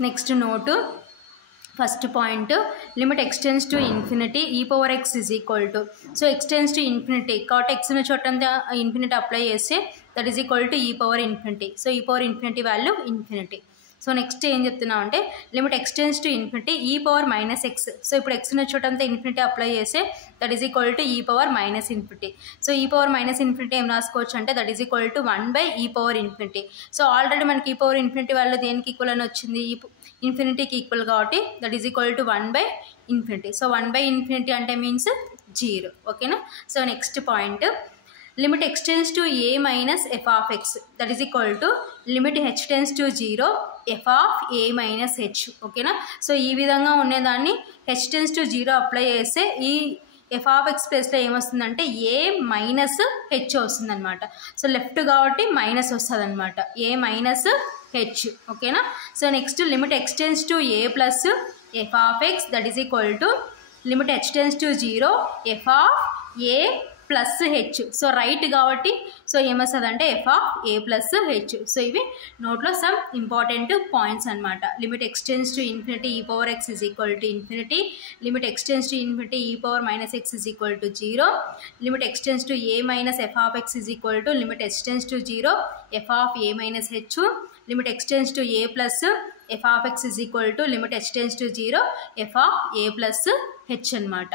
next note first point limit extends to infinity e power x is equal to so x tends to infinity కాబట్టి x ఉన్న చోటంతా infinity apply చేస్తే that is equal to e power infinity so e power infinity value infinity so next ఏం చెప్తున్నాం అంటే limit extends to infinity e power minus x so ఇప్పుడు x ఉన్న చోటంతా ఇన్ఫినిటీ అప్లై చేస్తే that is equal to e power minus infinity so e power minus infinity ఏం రాసుకోవచ్చు అంటే that is equal to 1/e power infinity so already మనకి e power infinity value దేనికి equal అని వచ్చింది ఇన్ఫినిటీకి ఈక్వల్ కాబట్టి దట్ ఈజ్ ఈక్వల్ టు 1/ఇన్ఫినిటీ సో 1/ఇన్ఫినిటీ అంటే మీన్స్ 0 ఓకేనా so next point limit extends to a minus f of x that is equal to limit h tends to 0 f of a minus h ఓకేనా so ఈ విధంగా ఉండేదాన్ని H tends to 0 apply చేస్తే ఈ F of X ప్లేస్లో ఏమొస్తుందంటే a minus H వస్తుంది అనమాట సో లెఫ్ట్ కాబట్టి మైనస్ వస్తుంది అనమాట a మైనస్ హెచ్ ఓకేనా so next limit extends to a plus f of x that is equal to limit h tends to 0 f of a plus h so right కాబట్టి so ఏమొస్తుంది అంటే f of a plus h so ఇవి నోట్లో some important points అనమాట limit extends to infinity e power x is equal to infinity limit extends to infinity e power minus x is equal to 0 limit extends to a minus f of x is equal to limit extends to 0 f of a minus h limit extends to a plus f of x is equal to limit extends to 0 f of a plus h అనమాట